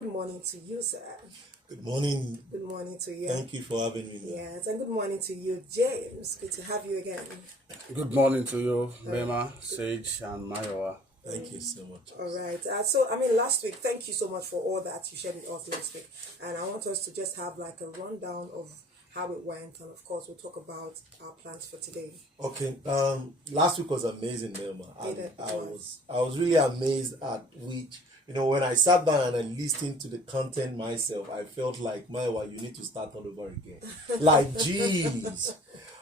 Good morning to you, sir. Good morning. Good morning to you. Thank you for having me. Yes, and good morning to you, James. Good to have you again. Good morning to you, Bema, Sage, and Mayowa. Thank you so much. All right. Last week, thank you so much for all that you shared with us last week. And I want us to just have like a rundown of how it went. And of course, we'll talk about our plans for today. Okay. Last week was amazing, Melma. I was really amazed at which, when I sat down and I listened to the content myself, I felt like, Maiwa, you need to start all over again. Like, jeez.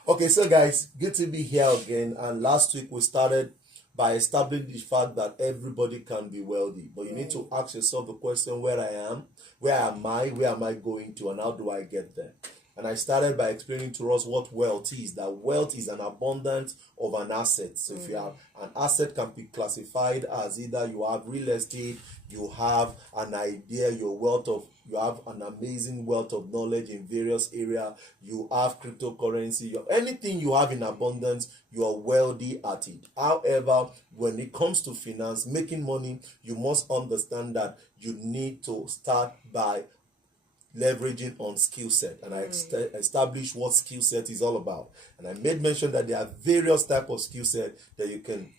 Okay, so guys, good to be here again. And last week we started by establishing the fact that everybody can be wealthy. But you need to ask yourself the question, where am I going to, and how do I get there? And I started by explaining to us what wealth is. That wealth is an abundance of an asset. So if you have an asset, can be classified as either you have real estate, you have an idea, you have an amazing wealth of knowledge in various areas, you have cryptocurrency, anything you have in abundance, you are wealthy at it. However, when it comes to finance, making money, you must understand that you need to start by leveraging on skill set, and I established what skill set is all about, and I made mention that there are various type of skill set that you can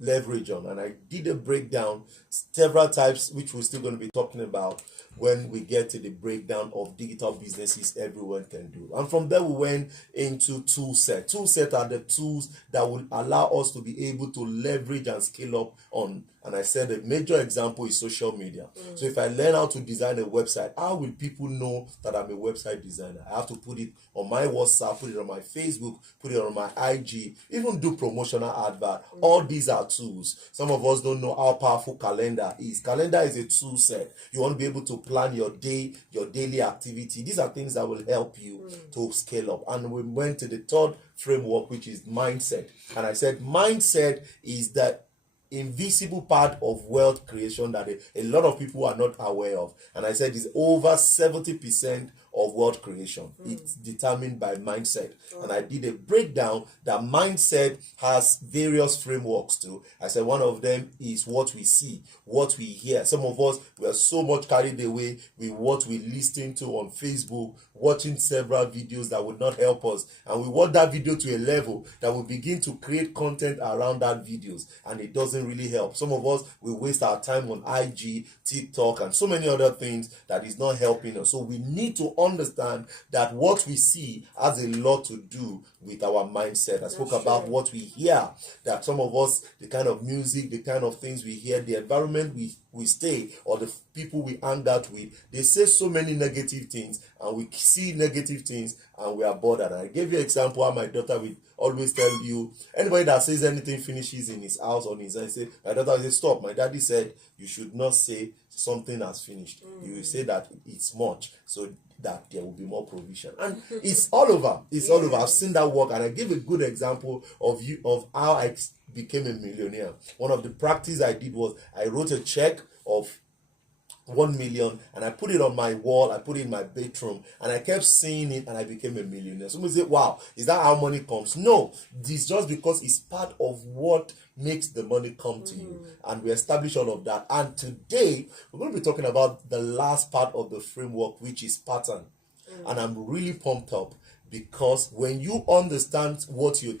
leverage on, and I did a breakdown several types, which we're still going to be talking about when we get to the breakdown of digital businesses everyone can do. And from there we went into tool set. Tool set are the tools that will allow us to be able to leverage and scale up on. And I said a major example is social media. So if I learn how to design a website, how will people know that I'm a website designer? I have to put it on my WhatsApp, put it on my Facebook, put it on my IG, even do promotional advert. All these are tools. Some of us don't know how powerful calendar is. Calendar is a tool set. You want to be able to plan your day, your daily activity. These are things that will help you to scale up. And we went to the third framework, which is mindset. And I said mindset is that invisible part of wealth creation that a lot of people are not aware of. And I said it's over 70% of wealth creation. It's determined by mindset. And I did a breakdown that mindset has various frameworks too. I said one of them is what we see, what we hear. Some of us, we are so much carried away with what we listen to on Facebook, watching several videos that would not help us. And we watch that video to a level that we begin to create content around that videos, and it doesn't really help. Some of us, we waste our time on IG, TikTok, and so many other things that is not helping us. So we need to understand that what we see has a lot to do with our mindset. I spoke about what we hear, that some of us, the kind of music, the kind of things we hear, the environment we stay, or the people we hang out with, they say so many negative things, and we see negative things and we are bothered. I gave you an example how my daughter will always tell you, anybody that says anything finishes in his house on his own, say, my daughter will say, stop, my daddy said you should not say something has finished. You will say that it's much, so that there will be more provision. And it's all over. It's all over. I've seen that work, and I give a good example of how I became a millionaire. One of the practice I did was I wrote a check of 1 million, and I put it on my wall, I put it in my bedroom, and I kept seeing it, and I became a millionaire. Somebody say, wow, is that how money comes? No, this just because it's part of what makes the money come to you. And we establish all of that. And today we're going to be talking about the last part of the framework, which is pattern. And I'm really pumped up, because when you understand what you're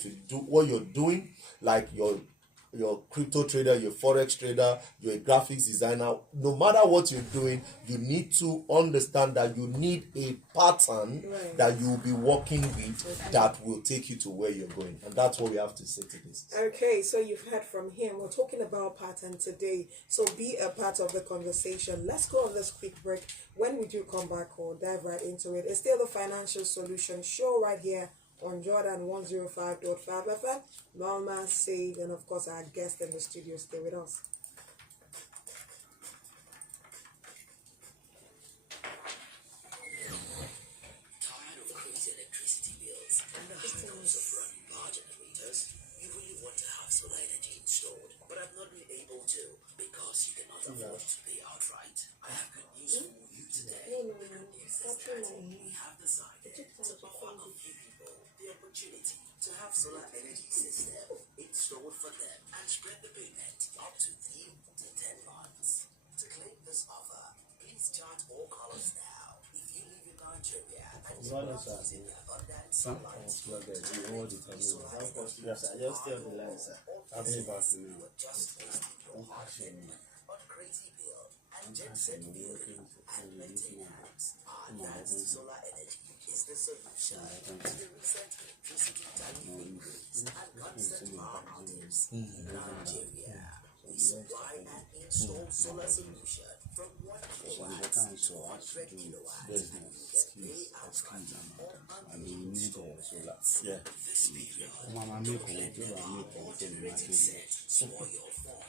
doing, like your crypto trader, your forex trader, you're a graphics designer, no matter what you're doing, you need to understand that you need a pattern that you'll be working with that will take you to where you're going. And that's what we have to say to this. Okay, so you've heard from him. We're talking about pattern today. So be a part of the conversation. Let's go on this quick break. When we do come back, we'll dive right into it. It's still the Financial Solution Show right here on Jordan 105.5 FM. Norma, Sage, and of course our guest in the studio. Stay with us. Tired of crazy electricity bills and the high cost of running power generators? You really want to have solar energy installed, but have not been able to because you cannot afford to pay outright. I have good news for you today. The good news is that we have decided to offer a few people the opportunity to have solar energy system installed for them and spread the payment up to 3 Nigeria and is What now else are using you? the abundant Some sunlight Like that, to you make all the the time. solar energy Yes, I just stay on the line, sir. All I'll be this back is, now. you are just wasting your hard on crazy build and jet set building and maintenance. Advanced solar energy is the solution to the recent electricity tariff increase and constant power outages in Nigeria. We supply and install solar solution from 1 kilowatt to 100 kilowatts, and you can pay outright or monthly installments. Yeah. This period, Mama don't make let the power or generating set spoil your phone.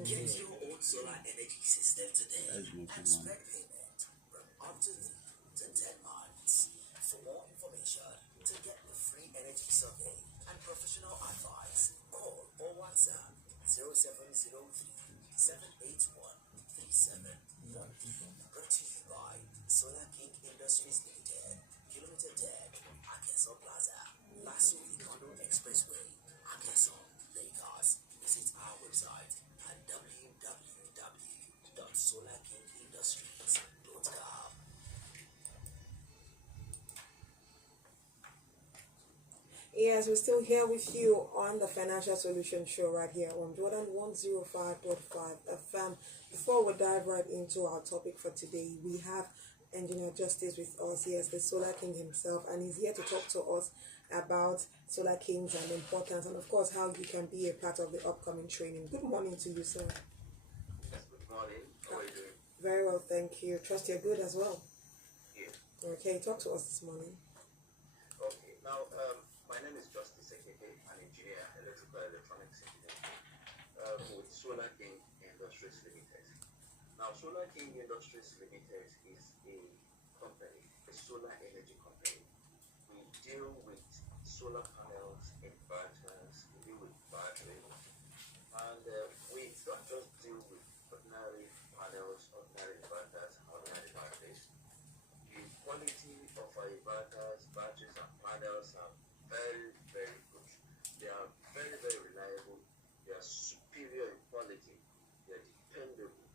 Get your own solar energy system today and spread payment from up to 3 to 10 months. For more information, to get the free energy survey and professional advice, call or WhatsApp 0703 781 3713. Brought to you by Solar King Industries Limited, Kilometer 10, Akeso Plaza, Lasso Ikono Expressway, Akeso, Lagos. Visit our website at www.solarkingindustries.com. Yes, we're still here with you on the Financial Solution Show right here on Jordan 105.5 FM. Before we dive right into our topic for today, we have Engineer Justice with us. He is the Solar King himself, and he's here to talk to us about Solar Kings and importance, and of course, how you can be a part of the upcoming training. Good morning to you, sir. Good morning. How are you doing? Very well, thank you. Trust you're good as well. Yeah. Okay, talk to us this morning. Okay. Now, my name is Justice Ekeke, an engineer, electrical electronics engineer, with Solar King Industries Limited. Now, Solar King Industries Limited is a company, a solar energy company. We deal with solar panels, inverters, we deal with batteries, and we don't just deal with ordinary panels, ordinary inverters, and ordinary batteries. The quality of our inverters, batteries, and panels are very, very good. They are very, very reliable. They are superior in quality. They are dependable.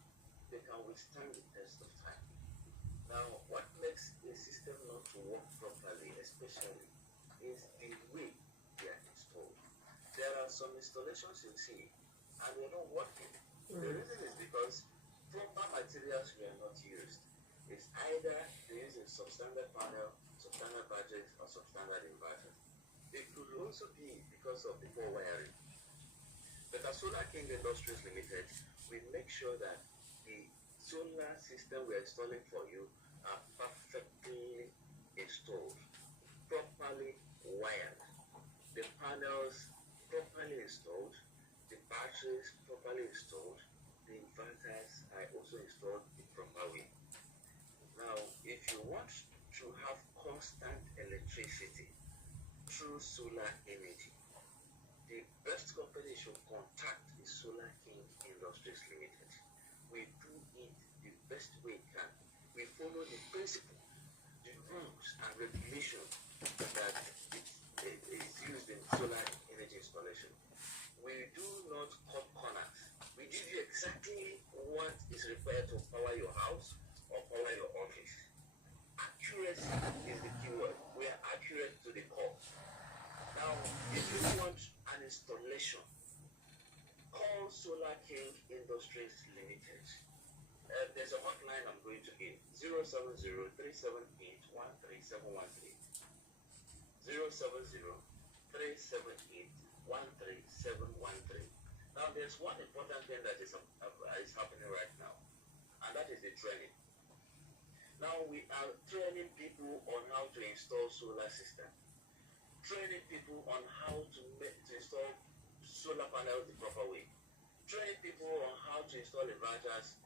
They can withstand the test of time. Now, what makes a system not to work properly, especially, is the way they are installed. There are some installations you see, and they're not working. The reason is because proper materials were not used. It's either they use a substandard panel, substandard batteries, or substandard inverters. It could also be because of the poor wiring. But at Solar King Industries Limited, we make sure that the solar system we're installing for you are perfectly installed, properly wired, the panels properly installed, the batteries properly installed, the inverters are also installed the proper way. Now, if you want to have constant electricity through solar energy, the best company you should contact is Solar King Industries Limited. We do it the best way we can. We follow the principle, the rules and regulations that is used in solar energy installation. We do not cut corners. We give you exactly what is required to power your house or power your office. Accuracy is the key word. We are accurate to the core. Now, if you want an installation, call Solar King Industries Limited. There's a hotline I'm going to give, 070-378-13713. 070-378-13713. Now, there's one important thing that is happening right now, and that is the training. Now, we are training people on how to install solar system, training people on how to install solar panels the proper way, training people on how to install inverters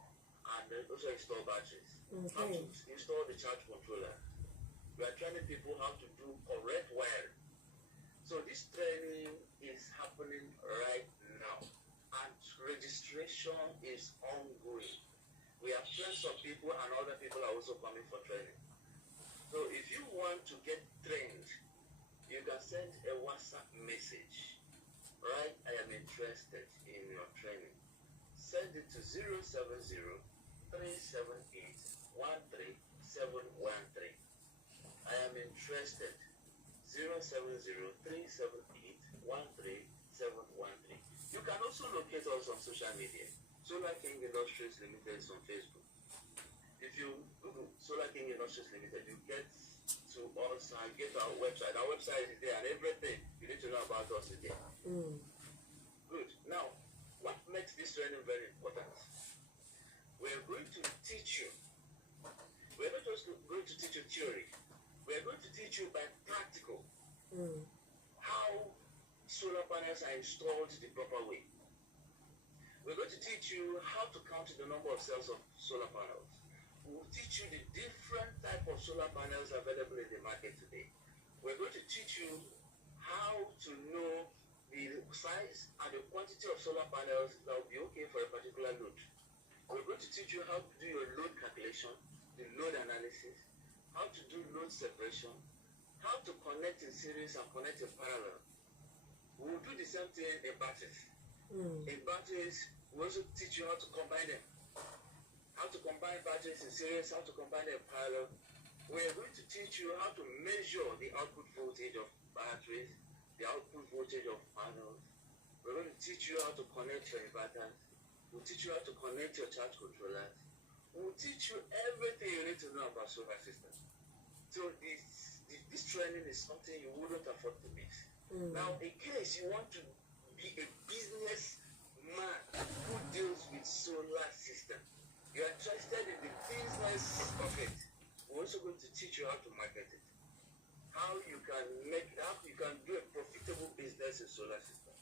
and also install batteries, how to install the charge controller. We are training people how to do correct wiring. So this training is happening right now, and registration is ongoing. We have trained some people, and other people are also coming for training. So if you want to get trained, you can send a WhatsApp message. Right, I am interested in your training. Send it to 070-378-13713. interested, 070-378-13713. You can also locate us on social media. Solar King Industries Limited is on Facebook. If you Google Solar King Industries Limited, you get to us and get our website. Our website is there and everything you need to know about us is there. Good. Now, what makes this training very important? We're going to teach you. We're not just going to teach you theory. We're going to teach you by practical how solar panels are installed the proper way. We're going to teach you how to count the number of cells of solar panels. We'll teach you the different type of solar panels available in the market today. We're going to teach you how to know the size and the quantity of solar panels that will be okay for a particular load. We're going to teach you how to do your load calculation, the load analysis, how to do load separation, how to connect in series and connect in parallel. We'll do the same thing in batteries. In batteries, we also teach you how to combine them. How to combine batteries in series, how to combine them in parallel. We're going to teach you how to measure the output voltage of batteries, the output voltage of panels. We're going to teach you how to connect your inverters. We'll teach you how to connect your charge controllers. We'll teach you everything you need to know about solar systems. So this training is something you wouldn't afford to miss. Now, in case you want to be a businessman who deals with solar system, you're interested in the business of it, we're also going to teach you how to market it. How you can do a profitable business in solar system.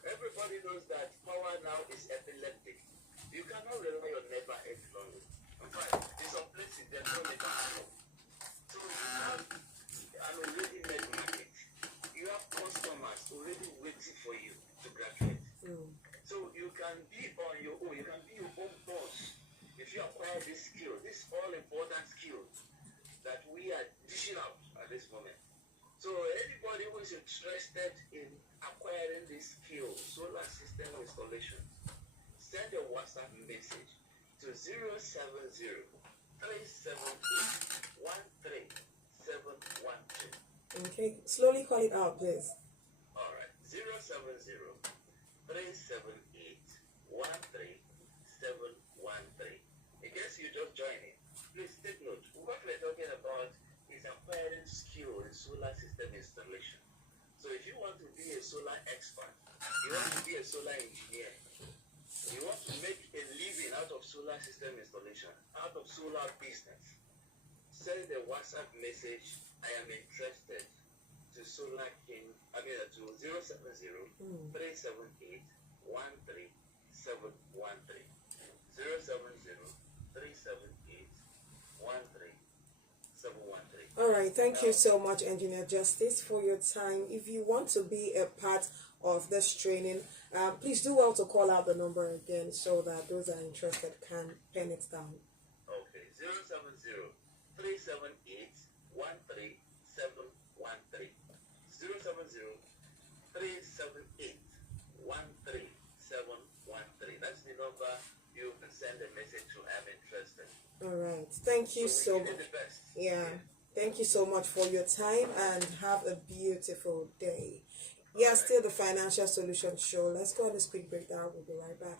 Everybody knows that power now is epileptic. You cannot rely on never any longer. In fact, in some places there's no never anymore. So you have an already made market. You have customers already waiting for you to graduate. So you can be on your own. You can be your own boss if you acquire this skill, this all-important skill that we are dishing out at this moment. So anybody who is interested in acquiring this skill, solar system installation, send a WhatsApp message to 070-378-13712. Okay, slowly call it out, please. All right, 070-378-13713. In case you just joined in, please take note. What we're talking about is acquiring skill in solar system installation. So if you want to be a solar expert, you want to be a solar engineer, you want to make a living out of solar system installation, out of solar business, send a WhatsApp message, I am interested, to Solar King, to 070-378-13713. 070-378-13713. All right, thank you so much, Engineer Justice, for your time. If you want to be a part of this training, please do well to call out the number again so that those that are interested can pen it down. Okay, 070-378-13713. 070-378-13713. That's the number you can send a message to. I'm interested. All right, thank you so much. The best. Yeah, thank you so much for your time and have a beautiful day. Yeah, still the Financial Solution Show. Let's go on this quick breakdown. We'll be right back.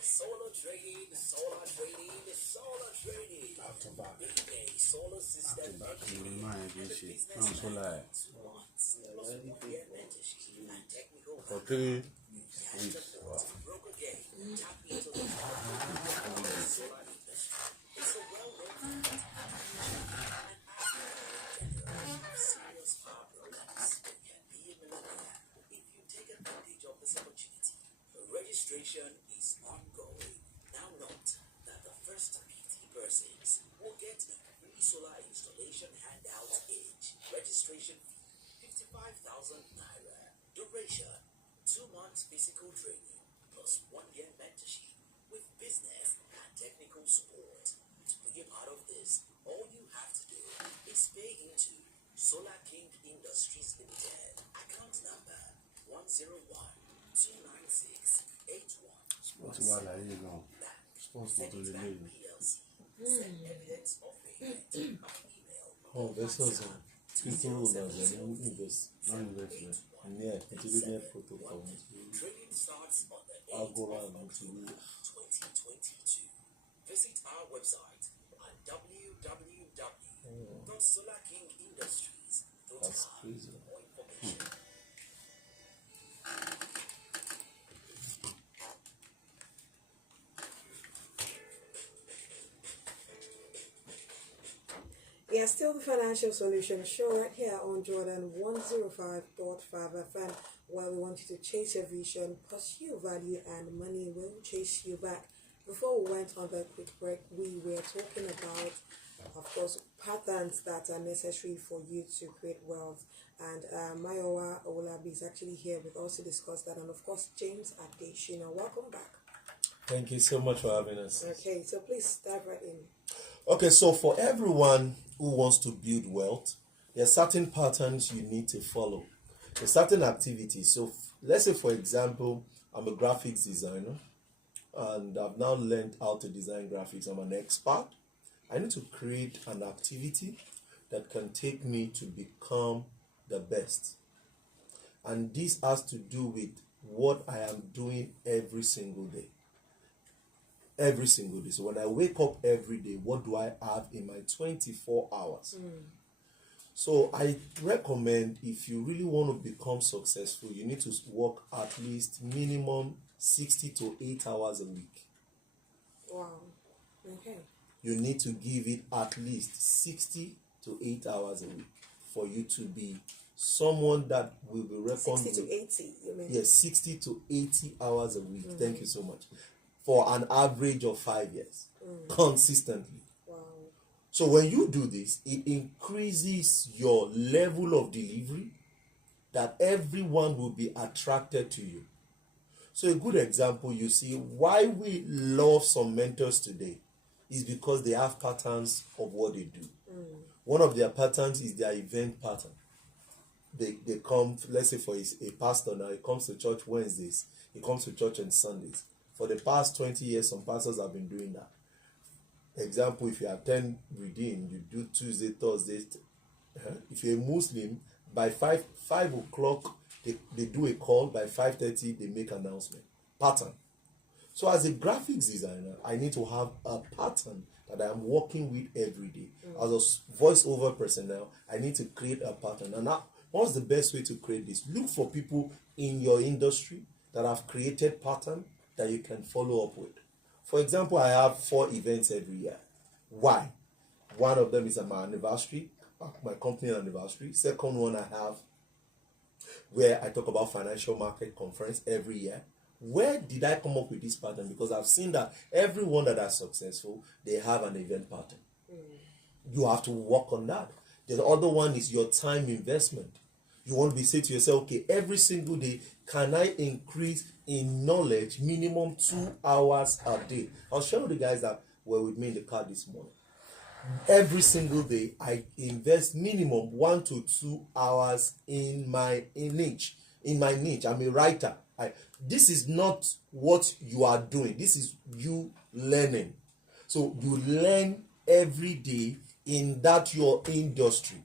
Solar trading, solar trading, solar trading. After back. A solar system You mind this shit. I'm so like for 3 weeks. Wow. broker game. Tap into the solar industry. It's a well-known serious power programs can be a millionaire if you take advantage of this opportunity. The registration is ongoing. Now note that the first 50 persons will get a free solar installation handout each. Registration fee 55,000 naira. Duration 2 months physical training plus 1 year mentorship with business and technical support. To be a part of this, all you have to do is pay into Solar King Industries Limited account number 101-296-81. Sports while I you know. Sports for the lady. Send evidence of payment by email. Oh, this was People who invest. Yeah, internet protocol. Trading starts on the 8th I'll go of around October 2022. Visit our website at www.solarkingindustries.com That's crazy. for more information. Yeah, still the Financial Solution Show right here on Jordan 105.5 FM, where we want you to chase your vision, pursue value, and money will chase you back. Before we went on the quick break, we were talking about, of course, patterns that are necessary for you to create wealth. And Mayowa Olabi is actually here with us to discuss that. And of course, James Adeshina. Welcome back. Thank you so much for having us. Okay, so please dive right in. Okay, so for everyone who wants to build wealth, there are certain patterns you need to follow. There are certain activities. So let's say, for example, I'm a graphics designer and I've now learned how to design graphics. I'm an expert. I need to create an activity that can take me to become the best. And this has to do with what I am doing every single day. Every single day. So when I wake up every day, what do I have in my 24 hours? So I recommend, if you really want to become successful, you need to work at least minimum 60 to 8 hours a week. Wow. Okay. You need to give it at least 60 to 8 hours a week for you to be someone that will be reckoned 60 with. to 80, you mean? Yes, 60 to 80 hours a week. Thank you so much. For an average of 5 years, consistently. Wow. So when you do this, it increases your level of delivery, that everyone will be attracted to you. So a good example, you see, why we love some mentors today is because they have patterns of what they do. One of their patterns is their event pattern. They come, let's say for a pastor now, he comes to church Wednesdays, he comes to church on Sundays. For the past 20 years, some pastors have been doing that. Example, if you attend Redeem, you do Tuesday, Thursday. If you're a Muslim, by 5 o'clock, they do a call. By 5:30, they make announcement. Pattern. So as a graphics designer, I need to have a pattern that I am working with every day. As a voiceover personnel, I need to create a pattern. And now, what's the best way to create this? Look for people in your industry that have created pattern that you can follow up with. For example, I have 4 events every year. Why? One of them is my anniversary, my company anniversary. Second one I have where I talk about financial market conference every year. Where did I come up with this pattern? Because I've seen that everyone that are successful, they have an event pattern. You have to work on that. The other one is your time investment. You want to be saying to yourself, okay, every single day, can I increase in knowledge minimum 2 hours a day? I was showing the guys that were with me in the car this morning. Every single day, I invest minimum 1 to 2 hours in my niche. I'm a writer. This is not what you are doing. This is you learning. So you learn every day in that your industry.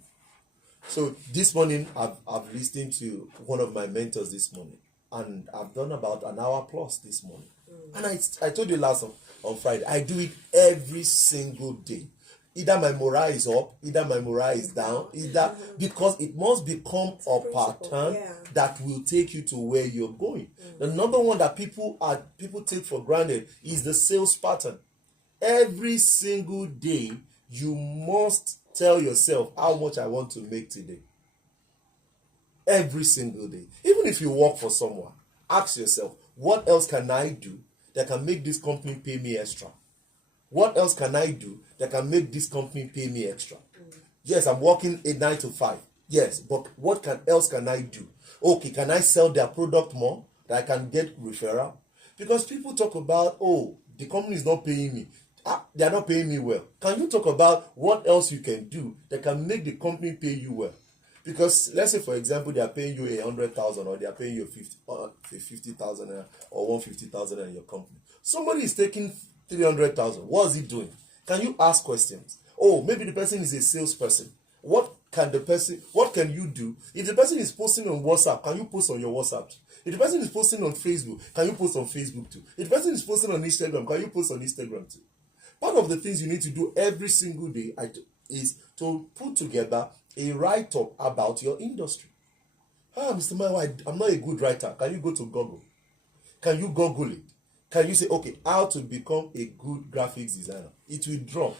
So this morning, I've listened to one of my mentors this morning, and I've done about an hour plus this morning. And I told you last on Friday, I do it every single day. Either my morale is up, either my morale is down, because it must become a pattern that will take you to where you're going. The number one that people take for granted is the sales pattern. Every single day, you must tell yourself how much I want to make today. Every single day. Even if you work for someone, ask yourself, what else can I do that can make this company pay me extra? What else can I do that can make this company pay me extra? Yes, I'm working a 9 to 5. Yes, but what else can I do? Okay, can I sell their product more that I can get referral? Because people talk about, oh, the company is not paying me. They are not paying me well. Can you talk about what else you can do that can make the company pay you well? Because let's say, for example, they are paying you 100,000 or they are paying you 50,000 or 150,000 in your company. Somebody is taking 300,000. What is he doing? Can you ask questions? Oh, maybe the person is a salesperson. What can the person, what can you do? If the person is posting on WhatsApp, can you post on your WhatsApp too? If the person is posting on Facebook, can you post on Facebook too? If the person is posting on Instagram, can you post on Instagram too? Part of the things you need to do every single day is to put together a write-up about your industry. Mr. Maiwa, I'm not a good writer. Can you go to Google? Can you Google it? Can you say, okay, how to become a good graphics designer? It will drop.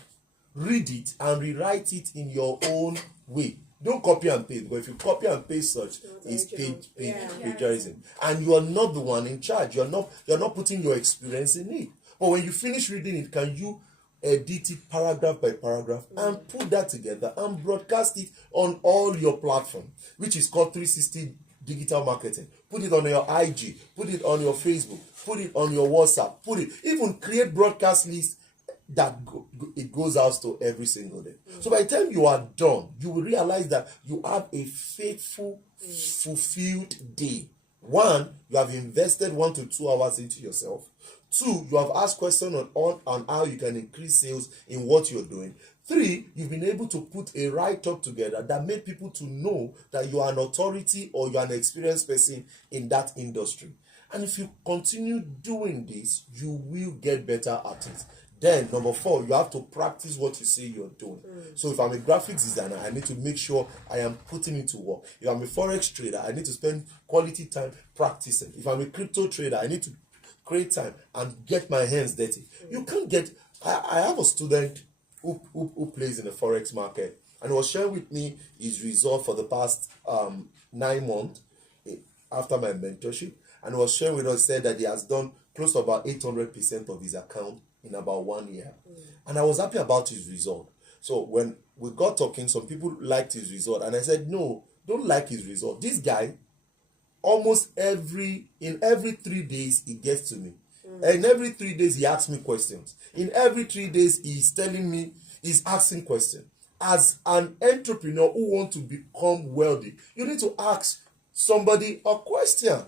Read it and rewrite it in your own way. Don't copy and paste, but if you copy and paste such, it's plagiarism. And you are not the one in charge. You're not putting your experience in it. But when you finish reading it, can you edit it paragraph by paragraph and put that together and broadcast it on all your platform, which is called 360 digital marketing. Put it on your IG, put it on your Facebook, put it on your WhatsApp, even create broadcast lists that it goes out to every single day. So by the time you are done, you will realize that you have a faithful, fulfilled day. 1, you have invested 1 to 2 hours into yourself. 2, you have asked questions on how you can increase sales in what you're doing. 3, you've been able to put a write-up together that made people to know that you are an authority or you are an experienced person in that industry. And if you continue doing this, you will get better at it. Then, number 4, you have to practice what you say you're doing. So if I'm a graphics designer, I need to make sure I am putting it to work. If I'm a forex trader, I need to spend quality time practicing. If I'm a crypto trader, I need to create time and get my hands dirty. You can't get... I have a student who plays in the forex market, and he was sharing with me his result for the past 9 months after my mentorship, and he was sharing with us, said that he has done close to about 800% of his account in about 1 year. And I was happy about his result. So when we got talking, some people liked his result, and I said, no, don't like his result. This guy, almost in every 3 days, he gets to me. In every 3 days, he asks me questions. In every 3 days, he's asking questions. As an entrepreneur who wants to become wealthy, you need to ask somebody a question.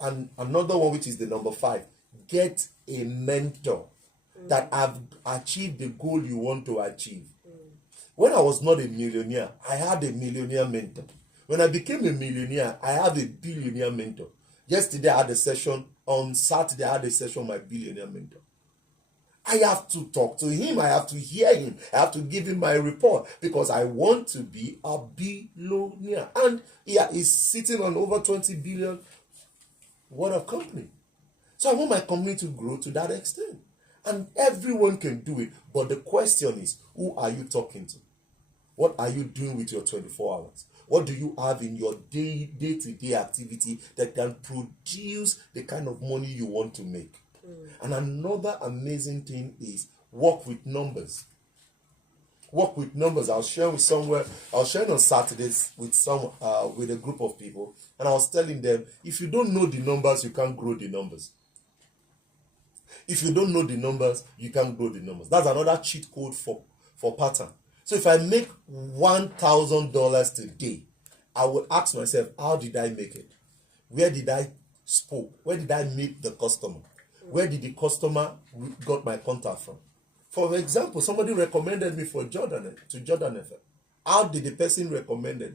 And another one, which is the number 5, get a mentor that have achieved the goal you want to achieve. When I was not a millionaire, I had a millionaire mentor. When I became a millionaire, I have a billionaire mentor. Yesterday I had a session. On Saturday I had a session with my billionaire mentor. I have to talk to him. I have to hear him. I have to give him my report because I want to be a billionaire. And he's sitting on over 20 billion worth of company. So I want my company to grow to that extent. And everyone can do it. But the question is, who are you talking to? What are you doing with your 24 hours? What do you have in your day-to-day activity that can produce the kind of money you want to make? And another amazing thing is work with numbers. Work with numbers. I was sharing on Saturdays with a group of people, and I was telling them, if you don't know the numbers, you can't grow the numbers. If you don't know the numbers, you can't grow the numbers. That's another cheat code for pattern. So if I make $1,000 today, I will ask myself, how did I make it? Where did I spoke? Where did I meet the customer? Where did the customer got my contact from? For example, somebody recommended me to Jordan FM. How did the person recommend me?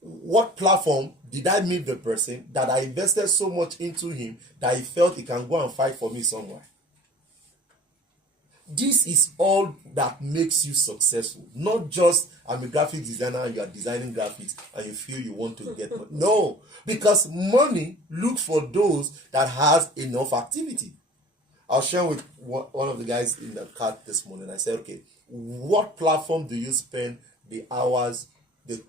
What platform did I meet the person that I invested so much into him that he felt he can go and fight for me somewhere? This is all that makes you successful. Not just I'm a graphic designer and you are designing graphics and you feel you want to get money. No, because money looks for those that has enough activity. I was sharing with one of the guys in the car this morning. I said, okay, what platform do you spend the hours, the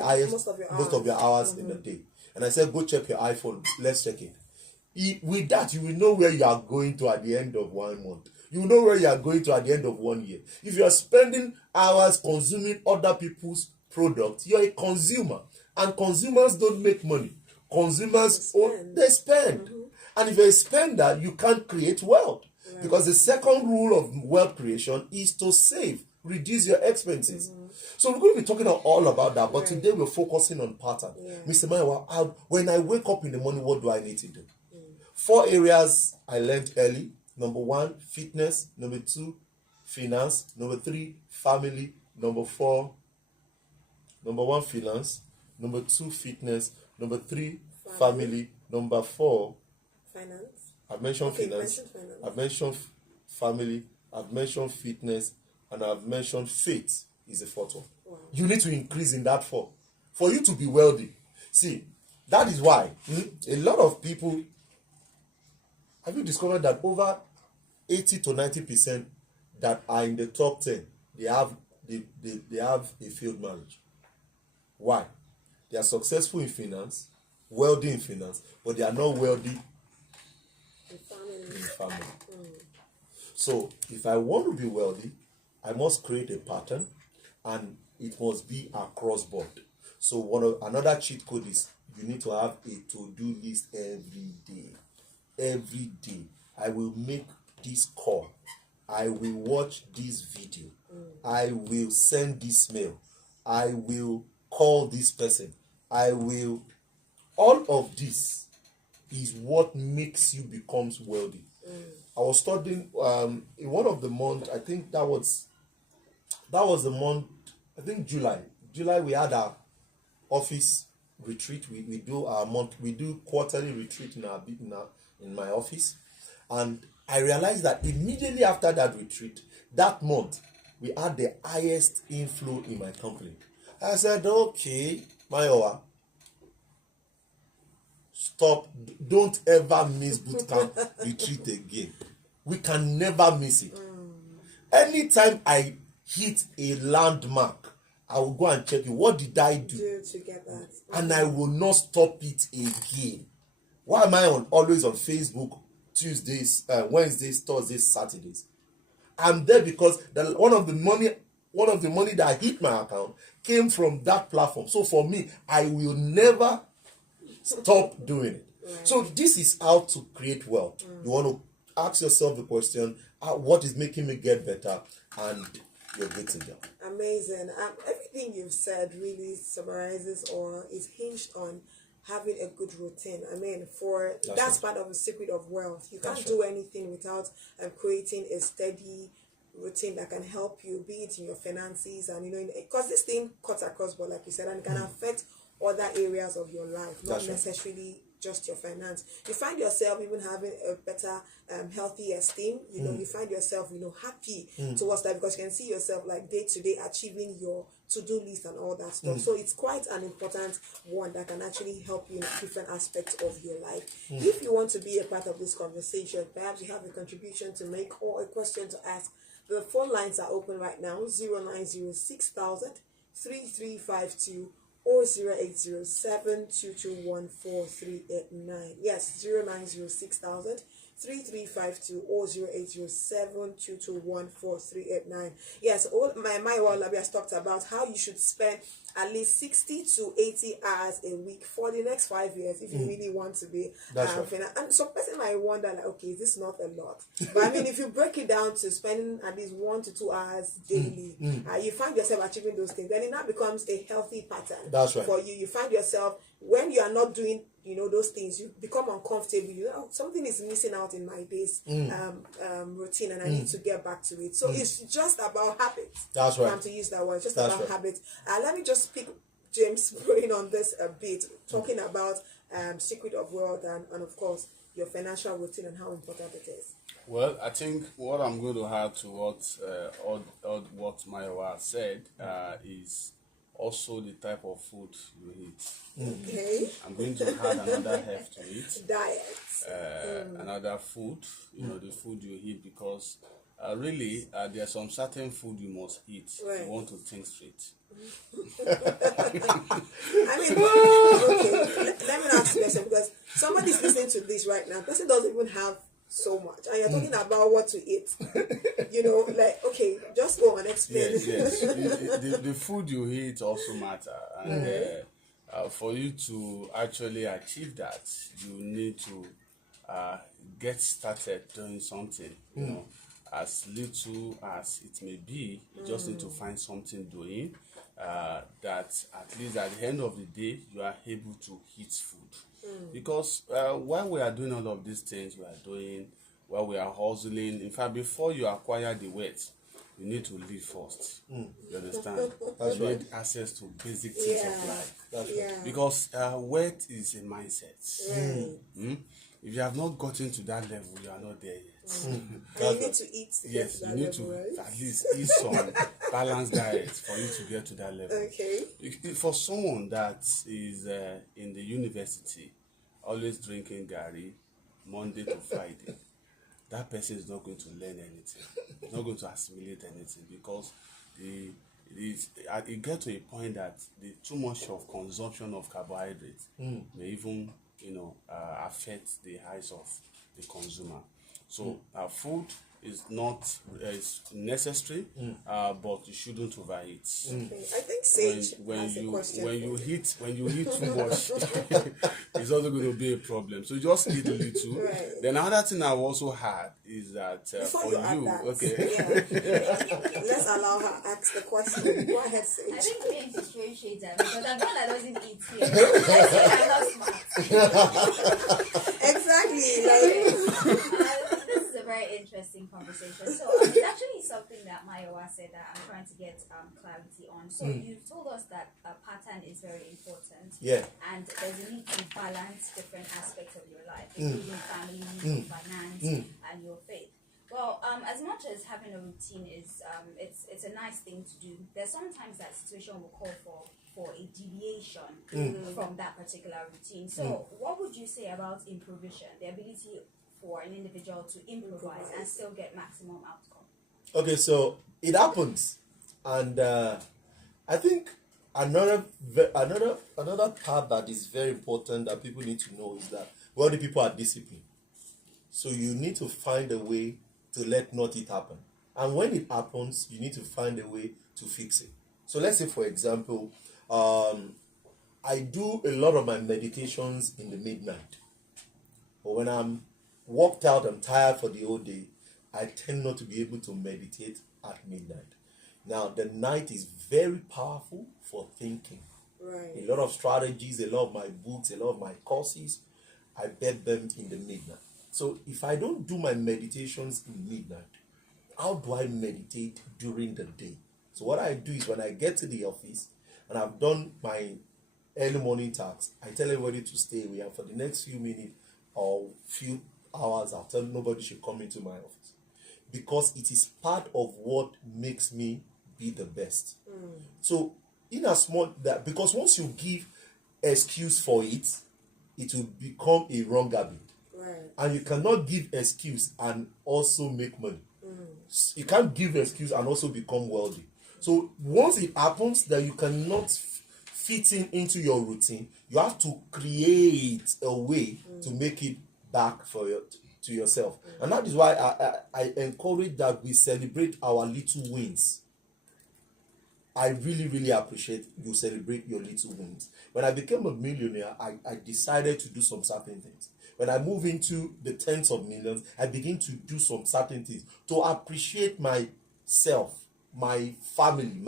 highest, most of your hours in a day? And I said, go check your iPhone. Let's check it. With that, you will know where you are going to at the end of 1 month. You know where you are going to at the end of 1 year. If you are spending hours consuming other people's products, you're a consumer. And consumers don't make money. Consumers, they spend. And if you're a spender, you can't create wealth. Right. Because the second rule of wealth creation is to save, reduce your expenses. So we're going to be talking all about that. But today we're focusing on pattern. Mr. Maiwa, when I wake up in the morning, what do I need to do? 4 areas I learned early. Number 1, fitness. Number 2, finance. Number 3, family. Number 4, number 1, finance. Number 2, fitness. Number 3, family. Number 4, Finance. I've mentioned Okay, finance. mentioned finance. I've mentioned family. I've mentioned fitness, and I've mentioned faith is the 4th one. Wow. You need to increase in that 4 for you to be wealthy. See, that is why a lot of people, have you discovered that over 80 to 90% that are in the top 10, they have a failed marriage. Why? They are successful in finance, wealthy in finance, but they are not wealthy in family. So if I want to be wealthy, I must create a pattern, and it must be across board. So another cheat code is you need to have a to-do list every day. Every day, I will make this call. I will watch this video. I will send this mail. I will call this person. All of this is what makes you become wealthy. I was studying in one of the months, I think that was the month, I think July. We had our office retreat. We do quarterly retreat in my office. And I realized that immediately after that retreat, that month, we had the highest inflow in my company. I said, okay, Mayowa, stop. Don't ever miss bootcamp retreat again. We can never miss it. Anytime I hit a landmark, I will go and check it. What did I do to get that? And I will not stop it again. Why am I always on Facebook Tuesdays, Wednesdays, Thursdays, Saturdays? I'm there because one of the money that hit my account came from that platform. So for me, I will never stop doing it. Right. So this is how to create wealth. You want to ask yourself the question, what is making me get better? And you're good to go. Amazing. Everything you've said really summarizes or is hinged on having a good routine. I mean, that's part of the secret of wealth. You can't do anything without creating a steady routine that can help you, be it in your finances, and because this thing cuts across board, like you said, and it can affect other areas of your life, not necessarily just your finance. You find yourself even having a better healthy esteem. You find yourself happy towards that, because you can see yourself like day to day achieving your to-do list and all that stuff. So it's quite an important one that can actually help you in different aspects of your life. If you want to be a part of this conversation, perhaps you have a contribution to make or a question to ask, the phone lines are open right now: 0906,000 3352 or 0807-221-4389. Yes, 0906,000 3352 or 0807-221-4389. Yes, all my Labi has talked about how you should spend at least 60 to 80 hours a week for the next 5 years if you really want to be and some person might wonder, like, okay, is this not a lot? But I mean, if you break it down to spending at least 1 to 2 hours daily, you find yourself achieving those things, then it now becomes a healthy pattern for you. You find yourself, when you are not doing those things, you become uncomfortable. Something is missing out in my day's routine, and I need to get back to it. So it's just about habits. That's right. I'm to use that word. Just about habits. Let me just pick James' brain on this a bit, talking about secret of wealth and of course your financial routine and how important it is. Well, I think what I'm going to add to what Mayowa said is also the type of food you eat. Okay. I'm going to add another half to it. Diet. Another food, the food you eat, because really there's some certain food you must eat. Right. You want to think straight. I mean, okay, let me ask you a question, because somebody's listening to this right now. Person doesn't even have so much, and you're talking about what to eat. Like, okay, just go and explain. Yes. the food you eat also matter, and for you to actually achieve that, you need to get started doing something. As little as it may be, you just need to find something doing that at least at the end of the day you are able to eat food. Because while we are doing all of these things we are doing, while we are hustling, in fact, before you acquire the wealth, you need to live first. You understand? That's You right. need access to basic things Yeah. of life. That's right. Yeah. Because wealth is a mindset. Right. If you have not gotten to that level, you are not there yet. And That's you need right. to eat to get Yes, to you that need level, to right? at least eat some balanced diet for you to get to that level. Okay. For someone that is in the university, always drinking gari Monday to Friday, that person is not going to learn anything. He's not going to assimilate anything because it gets to a point that the too much of consumption of carbohydrates may even affect the eyes of the consumer. So food is not is necessary, but you shouldn't overeat. Okay. I think Sage has a question. When you eat too much, it's also going to be a problem. So just eat a little. Right. Then another thing I've also had is that Before for you add you, that, okay. yeah. Let's allow her ask the question. Go ahead, I Sage. think we need to straight shade that because I'm one that doesn't eat here. Let's say I'm not smart. Exactly. Like, This is a very interesting conversation. So it's actually something that Mayowa said that I'm trying to get clarity on. So you've told us that a pattern is very important. Yeah. And there's a need to balance different aspects of your life, including family, finance, and your faith. Well, as much as having a routine is, it's a nice thing to do. There's sometimes that situation will call for a deviation from that particular routine. So, what would you say about improvisation, the ability for an individual to improvise and still get maximum outcome? Okay, so it happens, and I think another part that is very important that people need to know is that wealthy people are disciplined. So you need to find a way to let not it happen, and when it happens, you need to find a way to fix it. So let's say, for example, I do a lot of my meditations in the midnight, but when I'm worked out, I'm tired for the whole day, I tend not to be able to meditate at midnight. Now, the night is very powerful for thinking. right. A lot of strategies, a lot of my books, a lot of my courses, I bet them in the midnight. So if I don't do my meditations in midnight, how do I meditate during the day? So what I do is when I get to the office and I've done my early morning tasks, I tell everybody to stay away, and for the next few minutes or few hours, I'll tell nobody should come into my office, because it is part of what makes me be the best. So in a small that, because once you give excuse for it, it will become a wrong habit. Right. And you cannot give excuse and also make money. You can't give excuse and also become wealthy. So once it happens that you cannot fit into your routine, you have to create a way to make it back to yourself. And that is why I encourage that we celebrate our little wins. I really, really appreciate you celebrate your little wins. When I became a millionaire, I decided to do some certain things. When I move into the tens of millions, I begin to do some certain things to appreciate myself, my family,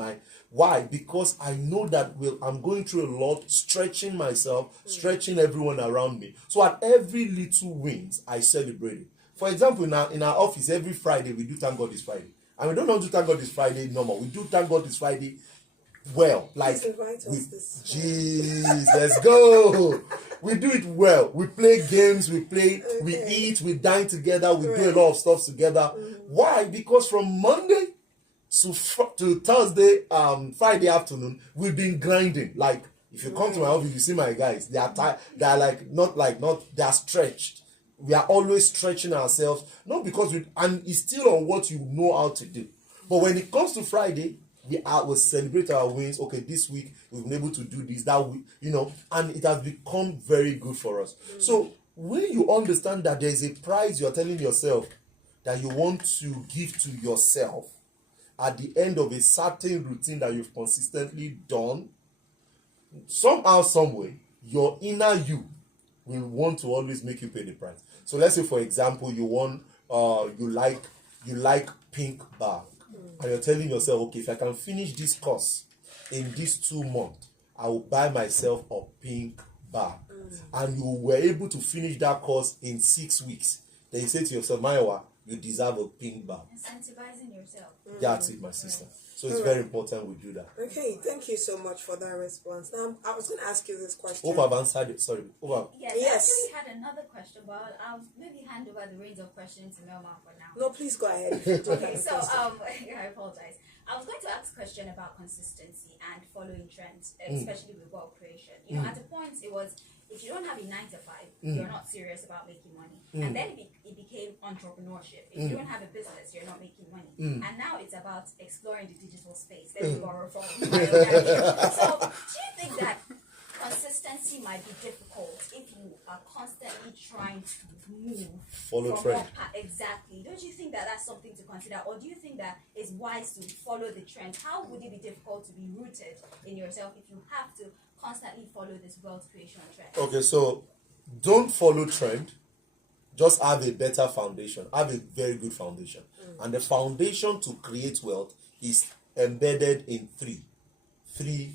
why? Because I know that I'm going through a lot, stretching myself, stretching everyone around me. So at every little wins, I celebrate it. For example, in our office, every Friday, we do Thank God It's Friday. And we don't know to Thank God It's Friday normal. We do Thank God It's Friday well. Like, Please invite us this jeez, let's go. We do it well. We play games, we eat, we dine together, we do a lot of stuff together. Why? Because from Monday to Thursday, Friday afternoon, we've been grinding. Like, if you come to my office, you see my guys, they are tired, they are stretched. We are always stretching ourselves, not because and it's still on what you know how to do. But when it comes to Friday, we celebrate our wins. Okay, this week we've been able to do this, that week, and it has become very good for us. So when you understand that there's a prize you're telling yourself that you want to give to yourself at the end of a certain routine that you've consistently done, somehow, some way, your inner you will want to always make you pay the price. So let's say, for example, you like pink bag, and you're telling yourself, okay, if I can finish this course in these 2 months, I will buy myself a pink bag. And you were able to finish that course in 6 weeks. Then you say to yourself, Maiwa, you deserve a pink bag. Incentivizing yourself. That's it, my sister. So it's very important we do that. Okay, thank you so much for that response. Now, I was going to ask you this question. Hope I've answered it. Sorry. Yes, Yes. I actually had another question, but I'll maybe hand over the reins of questioning to Melma for now. No, please go ahead. If you do Okay, have a so question. I apologize. I was going to ask a question about consistency and following trends, especially with wealth creation. You know, at a point it was, if you don't have a 9 to 5, you're not serious about making money. And then it became entrepreneurship. If you don't have a business, you're not making money. And now it's about exploring the digital space. Let me borrow from my organic. So do you think that consistency might be difficult if you are constantly trying to move Follow from trend. one path? Exactly. Don't you think that that's something to consider, or do you think that it's wise to follow the trend? How would it be difficult to be rooted in yourself if you have to constantly follow this wealth creation trend? Okay, so don't follow trend. Just have a better foundation. Have a very good foundation. And the foundation to create wealth is embedded in three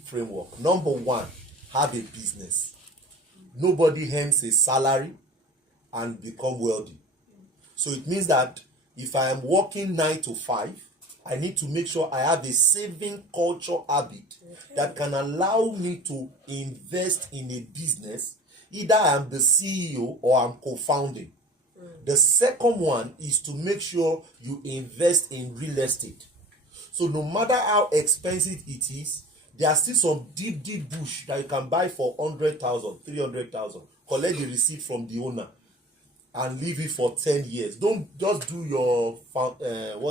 framework. Number one, have a business. Nobody earns a salary and become wealthy. So it means that if I am working 9 to 5, I need to make sure I have a saving culture habit that can allow me to invest in a business. Either I'm the CEO or I'm co-founding. The second one is to make sure you invest in real estate. So no matter how expensive it is, there are still some deep bush that you can buy for 100,000, 300,000. Collect the receipt from the owner and leave it for 10 years. Don't just do your what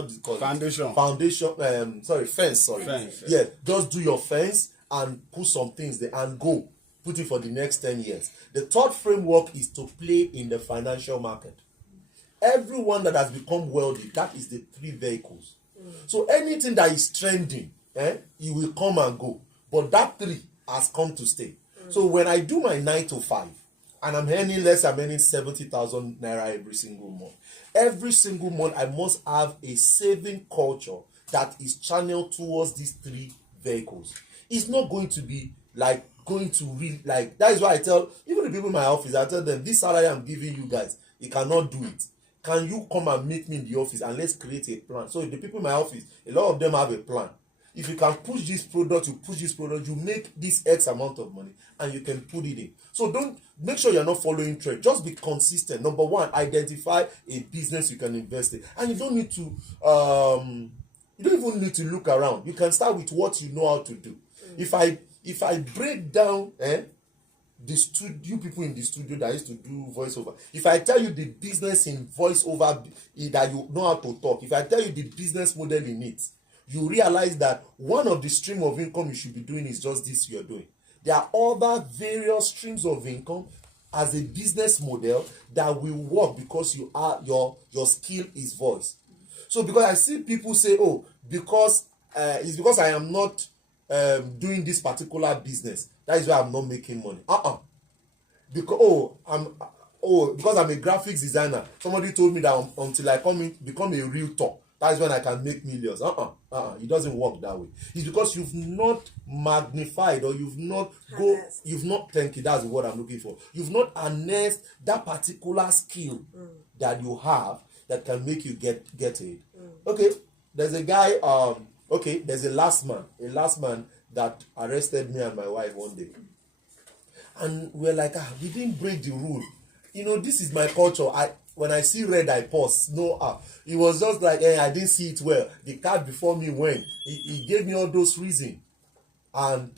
do you call it? Fence. Fence, Yeah, just do your fence and put some things there and go. Put it for the next 10 years. The third framework is to play in the financial market. Everyone that has become wealthy, that is the 3 vehicles. So anything that is trending, it will come and go. But that 3 has come to stay. So when I do my 9 to 5, and I'm earning 70,000 naira every single month. Every single month, I must have a saving culture that is channeled towards these 3 vehicles. It's not going to be like that is why I tell even the people in my office, I tell them, this salary I'm giving you guys, you cannot do it. Can you come and meet me in the office and let's create a plan? So the people in my office, a lot of them have a plan. If you can push this product, you make this X amount of money and you can put it in. So don't make sure you're not following trend. Just be consistent. Number one, identify a business you can invest in. And you don't need to you don't even need to look around. You can start with what you know how to do. If I break down the studio, people in the studio that used to do voiceover, if I tell you the business in voiceover that you know how to talk, if I tell you the business model in it, you realize that one of the stream of income you should be doing is just this you're doing. There are other various streams of income as a business model that will work because you are your skill is voice. So because I see people say, oh, because it's because I am not doing this particular business, that is why I'm not making money. Because because I'm a graphics designer, somebody told me that until I become a realtor, that is when I can make millions. It doesn't work that way. It's because you've not magnified or you've not thank you, that's what I'm looking for. You've not harnessed that particular skill that you have that can make you get it. Okay, there's a guy, there's a last man that arrested me and my wife one day. And we're like, we didn't break the rule. This is my culture. When I see red, I pause. It was just like, I didn't see it well. The card before me went. He gave me all those reasons. And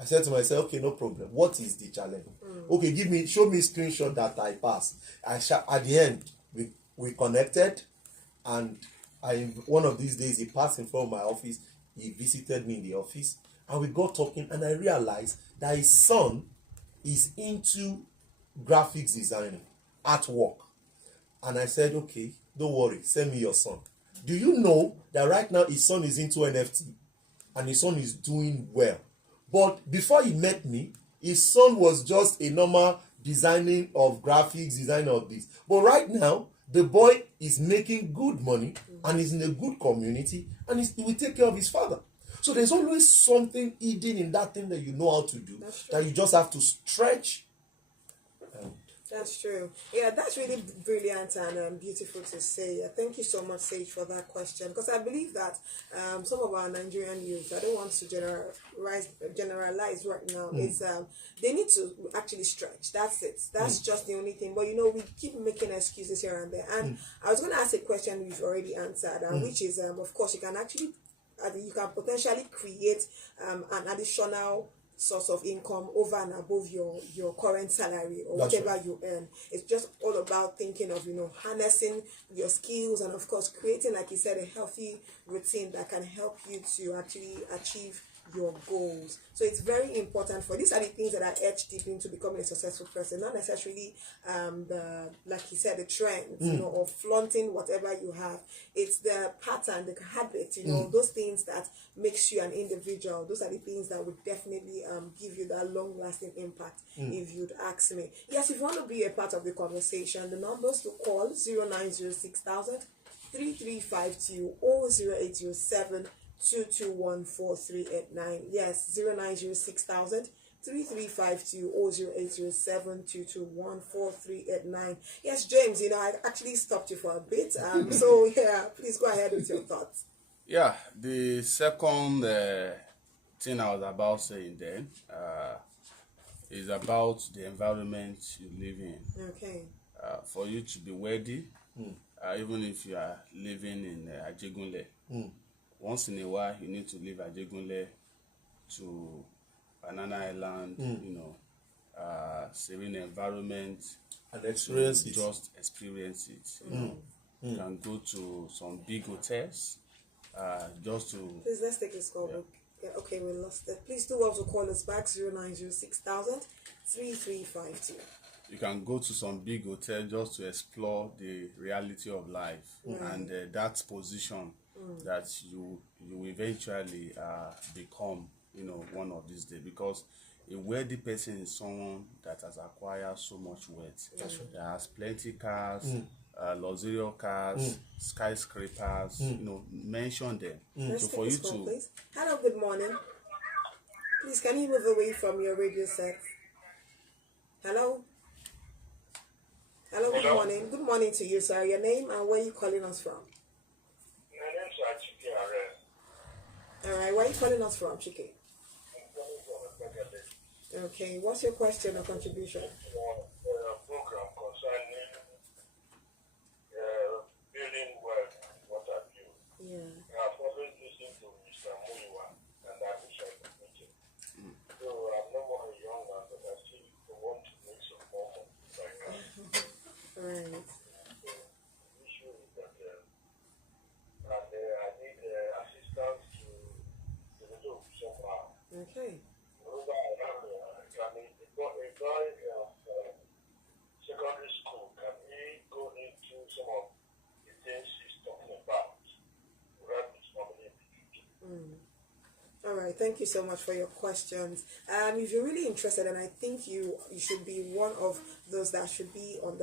I said to myself, okay, no problem. What is the challenge? Okay, show me a screenshot that I passed. At the end, we connected. And one of these days, he passed in front of my office. He visited me in the office. And we got talking. And I realized that his son is into graphics designing at work. And I said, okay, don't worry, send me your son. Do you know that right now his son is into NFT and his son is doing well? But before he met me, his son was just a normal designing of graphics, designer of this. But right now, the boy is making good money and is in a good community and he will take care of his father. So there's always something hidden in that thing that you know how to do, that you just have to stretch That's true. Yeah, that's really brilliant and beautiful to say. Thank you so much, Sage, for that question. Because I believe that some of our Nigerian youth, I don't want to generalize right now, is they need to actually stretch. That's it. That's just the only thing. But we keep making excuses here and there. And I was going to ask a question you've already answered, which is, of course, you can potentially create an additional source of income over and above your current salary or That's whatever right. you earn. It's just all about thinking of harnessing your skills and of course creating, like you said, a healthy routine that can help you to actually achieve your goals. So it's very important for these are the things that are etched deep into becoming a successful person, not necessarily the, like you said, the trends, or flaunting whatever you have. It's the pattern, the habit, those things that makes you an individual. Those are the things that would definitely give you that long lasting impact, if you'd ask me. Yes, if you want to be a part of the conversation, the numbers to call 0906 3352 or 0807 2214389. Yes, 0906 3352 or 0807 2214389. Yes, James, I actually stopped you for a bit. So yeah, please go ahead with your thoughts. Yeah, the second thing I was about saying then is about the environment you live in. Okay. For you to be worthy, even if you are living in Ajegunle, once in a while you need to leave Ajegunle to Banana Island, serene environment, And experience to it. just experience it. You can go to some big hotels, just to Please, let's take this call. Yeah, okay, we lost it. Please do also call us back 0906 3352. you can go to some big hotel just to explore the reality of life and that position that you eventually become, one of these days. Because a wealthy person is someone that has acquired so much wealth. That has plenty cars, luxurious cars, skyscrapers. Mention them. Let's So take for you this call, to please. Hello, good morning. Please, can you move away from your radio set? Hello? Hello, good morning. Good morning to you, sir. Your name and where you calling us from? My name's Achike Are. All right, where are you calling us from, Chike? I'm coming from a Megale. Okay, what's your question or contribution? Program concerning building wealth and what have you. Yeah. I've always listened to Mr. Muiwa and I wish I could meet him. So I'm no more a young man, but I still want to make some more money if I can. Right. So the issue is that I need assistance to develop somehow. Okay. Moreover, I have a guy secondary school. Can he go into some of the things he's talking about to help his family in the future? All right, thank you so much for your questions. If you're really interested, and I think you should be one of those that should be on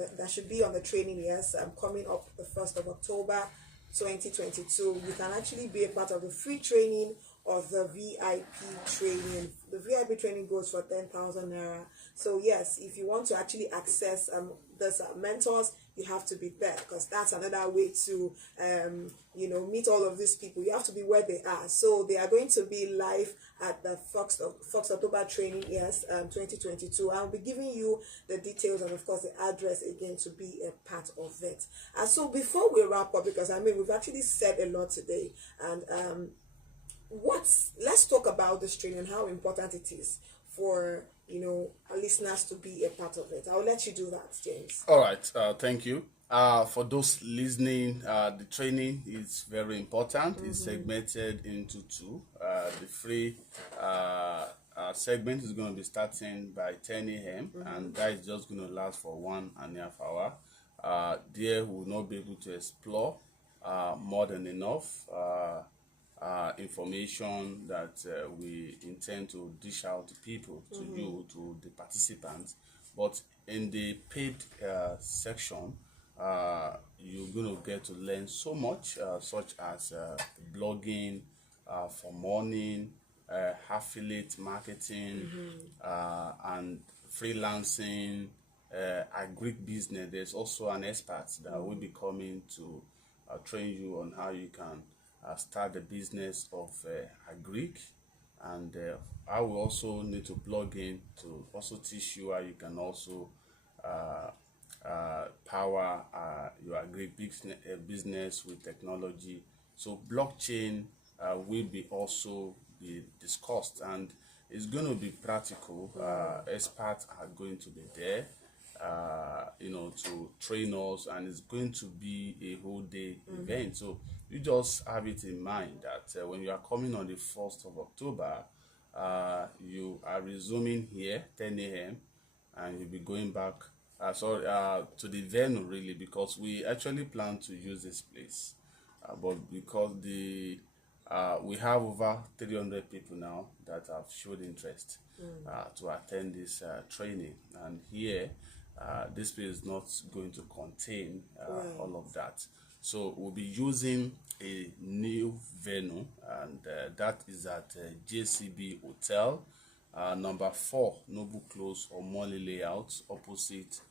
the training. Yes, I'm coming up the 1st of October, 2022. You can actually be a part of the free training or the VIP training. The VIP training goes for 10,000 naira. So yes, if you want to actually access those mentors, you have to be there, because that's another way to meet all of these people. You have to be where they are. So they are going to be live at the Fox October training, yes, 2022. I'll be giving you the details and of course the address again to be a part of it. So before we wrap up, because we've actually said a lot today, and let's talk about this training and how important it is for our listeners to be a part of it. I'll let you do that, James. All right, thank you. For those listening, the training is very important. It's segmented into two. The free segment is going to be starting by 10 a.m. and that is just going to last for 1.5 hours. There we will not be able to explore more than enough information that we intend to dish out to people, to you, to the participants. But in the paid section, you're going to get to learn so much, such as blogging for morning, affiliate marketing, and freelancing, agric business, there's also an expert that will be coming to train you on how you can start the business of agric. And I will also need to plug in to also teach you how you can also power your business with technology. So blockchain will be also be discussed, and it's going to be practical. Experts are going to be there, to train us, and it's going to be a whole day event. So you just have it in mind that when you are coming on the 1st of October, you are resuming here 10 a.m. and you'll be going back to the venue, really, because we actually plan to use this place, but because we have over 300 people now that have showed interest to attend this training, and here this place is not going to contain all of that. So we'll be using a new venue, and that is at JCB Hotel, number 4, Noble Close, Omoli Layout, opposite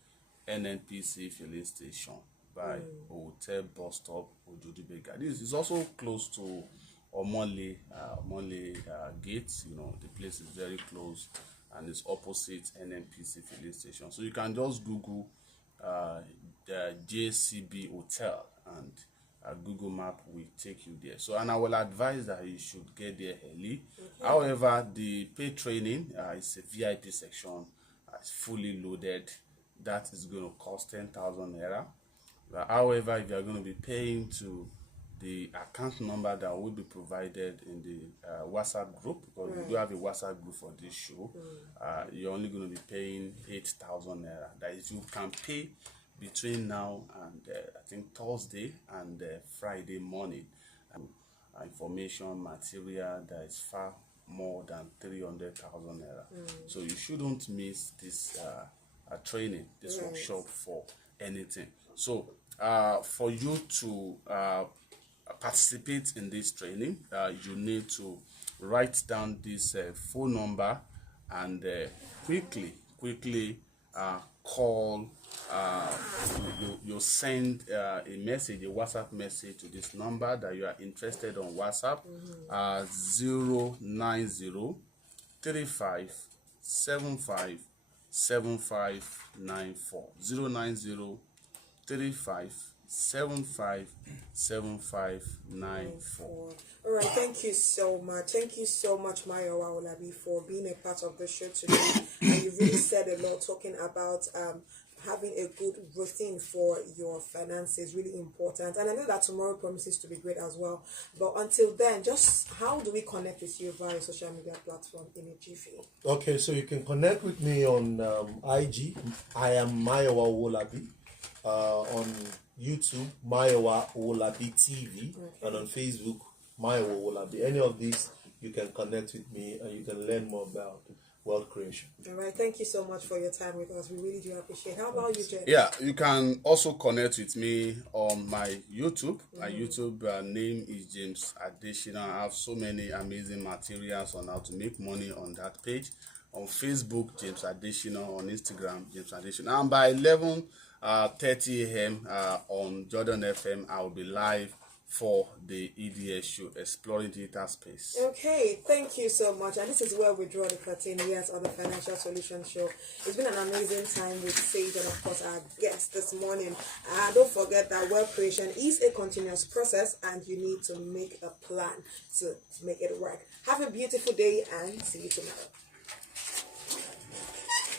NNPC filling station by Hotel Bus Stop, Ojudibega. This is also close to Omoli Gate. The place is very close, and it's opposite NNPC filling station. So you can just Google the JCB Hotel, and Google Map will take you there. So, and I will advise that you should get there early. However, the paid training is a VIP section. It's fully loaded. That is going to cost 10,000 naira. However, if you are going to be paying to the account number that will be provided in the WhatsApp group, because we do have a WhatsApp group for this show, you're only going to be paying 8,000 naira. That is, you can pay between now and I think Thursday and Friday morning. Information material that is far more than 300,000 naira. So you shouldn't miss this training, this workshop for anything. So for you to participate in this training, you need to write down this phone number and quickly call. You send a message, a WhatsApp message to this number that you are interested on WhatsApp, 090 35 75 7594, 090 35 75 7594. All right, thank you so much. Thank you so much, Mayowa Olabi, for being a part of the show today. And you really said a lot talking about having a good routine for your finances, really important. And I know that tomorrow promises to be great as well. But until then, just how do we connect with you via social media platform in a jiffy? Okay, so you can connect with me on IG. I am Mayowa Olabi. On YouTube, Mayowa Olabi TV, and on Facebook, Mayowa Olabi. Any of these, you can connect with me and you can learn more about wealth creation. All right, thank you so much for your time with us. We really do appreciate it. How about you, James? Yeah, you can also connect with me on my YouTube. My YouTube name is James Adeshina. I have so many amazing materials on how to make money on that page. On Facebook, James Adeshina. On Instagram, James Adeshina. And by 11:30 a.m. On Jordan FM, I will be live for the EDS show, Exploring Digital Space. Okay, thank you so much. And this is where we draw the curtain here on the Financial Solution Show. It's been an amazing time with Sage and, of course, our guest this morning. Don't forget that wealth creation is a continuous process, and you need to make a plan to make it work. Have a beautiful day, and see you tomorrow.